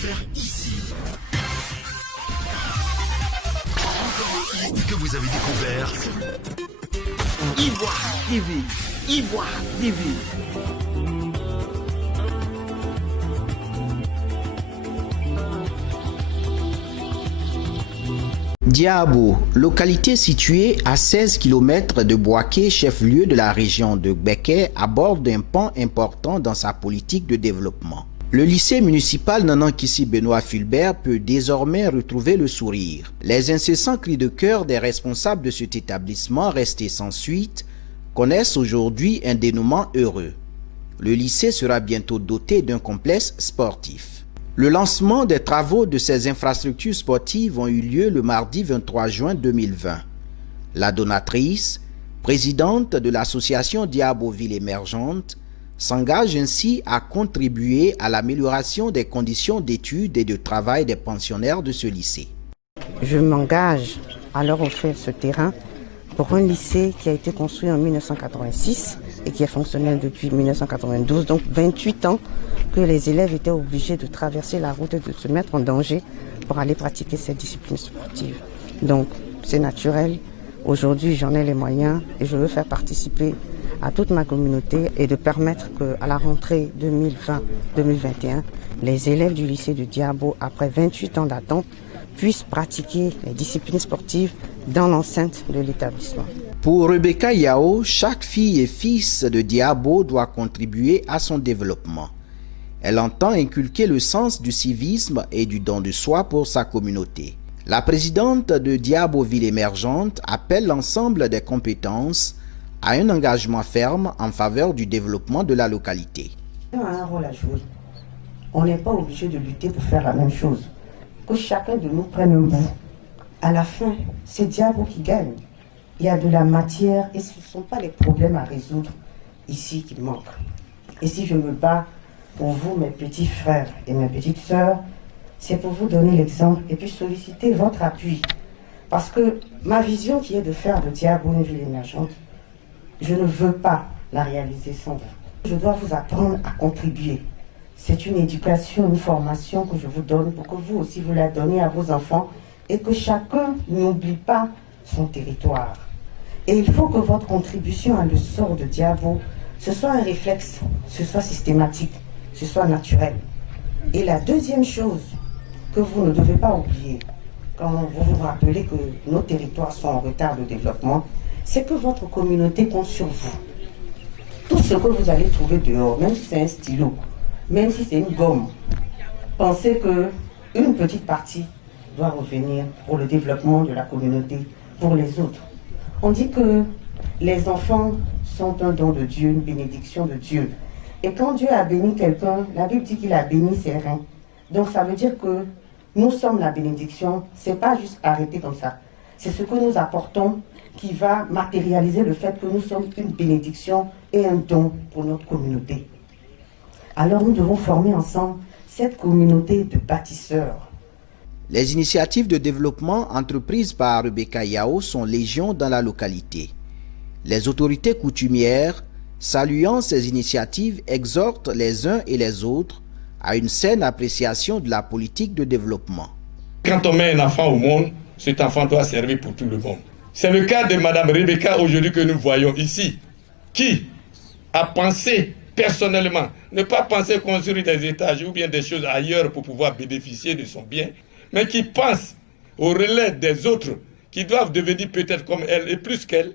faire ici. Encore un hit que vous avez découvert. Ivoire TV. Ivoire TV. Diabo, localité située à 16 km de Bouaké, chef-lieu de la région de Gbeke, aborde un pan important dans sa politique de développement. Le lycée municipal Nanankissi Benoît Fulbert peut désormais retrouver le sourire. Les incessants cris de cœur des responsables de cet établissement restés sans suite connaissent aujourd'hui un dénouement heureux. Le lycée sera bientôt doté d'un complexe sportif. Le lancement des travaux de ces infrastructures sportives ont eu lieu le mardi 23 juin 2020. La donatrice, présidente de l'association Diabo Ville Émergente, s'engage ainsi à contribuer à l'amélioration des conditions d'études et de travail des pensionnaires de ce lycée. Je m'engage à leur offrir ce terrain pour un lycée qui a été construit en 1986 et qui est fonctionnel depuis 1992, donc 28 ans que les élèves étaient obligés de traverser la route et de se mettre en danger pour aller pratiquer cette discipline sportive. Donc c'est naturel, aujourd'hui j'en ai les moyens et je veux faire participer à toute ma communauté et de permettre qu'à la rentrée 2020-2021, les élèves du lycée de Diabo, après 28 ans d'attente, puissent pratiquer les disciplines sportives dans l'enceinte de l'établissement. Pour Rebecca Yao, chaque fille et fils de Diabo doit contribuer à son développement. Elle entend inculquer le sens du civisme et du don de soi pour sa communauté. La présidente de Diabo Ville Émergente appelle l'ensemble des compétences à un engagement ferme en faveur du développement de la localité. On a un rôle à jouer. On n'est pas obligé de lutter pour faire la même chose. Que chacun de nous prenne un bout. À la fin, c'est Diabo qui gagne. Il y a de la matière et ce ne sont pas les problèmes à résoudre ici qui manquent. Et si je me bats pour vous, mes petits frères et mes petites sœurs, c'est pour vous donner l'exemple et puis solliciter votre appui. Parce que ma vision qui est de faire de Diabo une ville émergente, je ne veux pas la réaliser sans vous. Je dois vous apprendre à contribuer. C'est une éducation, une formation que je vous donne pour que vous aussi vous la donniez à vos enfants et que chacun n'oublie pas son territoire. Et il faut que votre contribution à le sort de Diabo, ce soit un réflexe, ce soit systématique, ce soit naturel. Et la deuxième chose que vous ne devez pas oublier, quand vous vous rappelez que nos territoires sont en retard de développement, c'est que votre communauté compte sur vous. Tout ce que vous allez trouver dehors, même si c'est un stylo, même si c'est une gomme, pensez qu'une petite partie doit revenir pour le développement de la communauté, pour les autres. On dit que les enfants sont un don de Dieu, une bénédiction de Dieu. Et quand Dieu a béni quelqu'un, la Bible dit qu'il a béni ses reins. Donc ça veut dire que nous sommes la bénédiction, c'est pas juste arrêter comme ça. C'est ce que nous apportons qui va matérialiser le fait que nous sommes une bénédiction et un don pour notre communauté. Alors nous devons former ensemble cette communauté de bâtisseurs. Les initiatives de développement entreprises par Rebecca Yao sont légion dans la localité. Les autorités coutumières, saluant ces initiatives, exhortent les uns et les autres à une saine appréciation de la politique de développement. Quand on met un enfant au monde, cet enfant doit servir pour tout le monde. C'est le cas de Mme Rebecca aujourd'hui que nous voyons ici, qui a pensé personnellement, ne pas penser construire des étages ou bien des choses ailleurs pour pouvoir bénéficier de son bien, mais qui pense au relais des autres qui doivent devenir peut-être comme elle et plus qu'elle,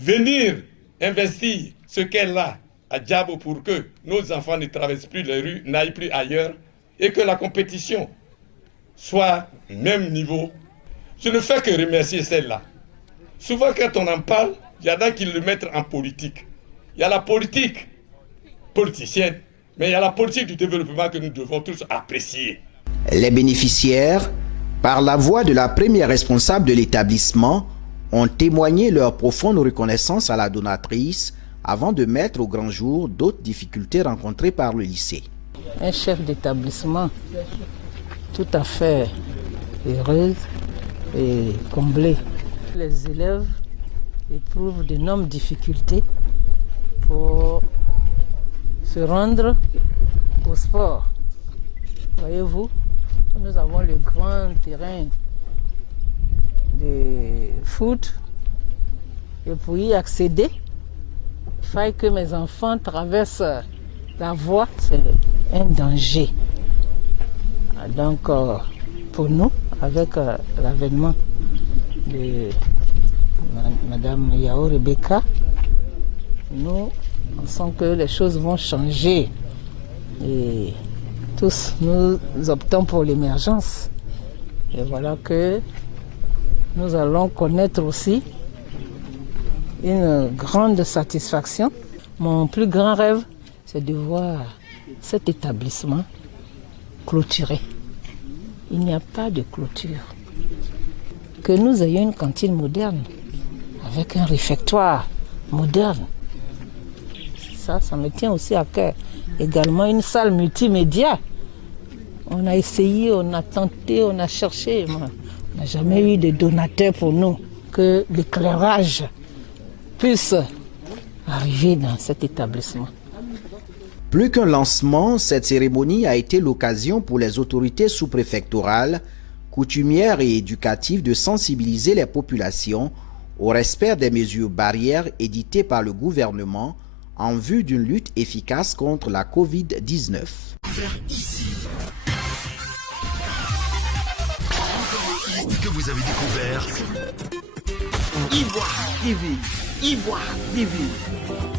venir investir ce qu'elle a à Diabo pour que nos enfants ne traversent plus les rues, n'aillent plus ailleurs et que la compétition soit au même niveau. Je ne fais que remercier celle-là. Souvent quand on en parle, il y en a qui le mettent en politique. Il y a la politique politicienne, mais il y a la politique du développement que nous devons tous apprécier. Les bénéficiaires, par la voix de la première responsable de l'établissement, ont témoigné leur profonde reconnaissance à la donatrice avant de mettre au grand jour d'autres difficultés rencontrées par le lycée. Un chef d'établissement tout à fait heureuse et comblée. Les élèves éprouvent d'énormes difficultés pour se rendre au sport. Voyez-vous, Nous avons le grand terrain de foot. Et pour y accéder, il faille que mes enfants traversent la voie. C'est un danger. Donc, pour nous, avec l'avènement de Madame Yao Rebecca, nous pensons que les choses vont changer. Et tous, nous optons pour l'émergence. Et voilà que nous allons connaître aussi une grande satisfaction. Mon plus grand rêve, c'est de voir cet établissement clôturé. Il n'y a pas de clôture. Que nous ayons une cantine moderne, avec un réfectoire moderne. Ça me tient aussi à cœur. Également une salle multimédia. On a essayé, on a tenté, on a cherché. On n'a jamais eu de donateur pour nous. Que l'éclairage puisse arriver dans cet établissement. Plus qu'un lancement, cette cérémonie a été l'occasion pour les autorités sous-préfectorales, coutumières et éducatives de sensibiliser les populations au respect des mesures barrières éditées par le gouvernement en vue d'une lutte efficace contre la Covid-19. Que vous avez découvert. Ivoire TV. Ivoire TV.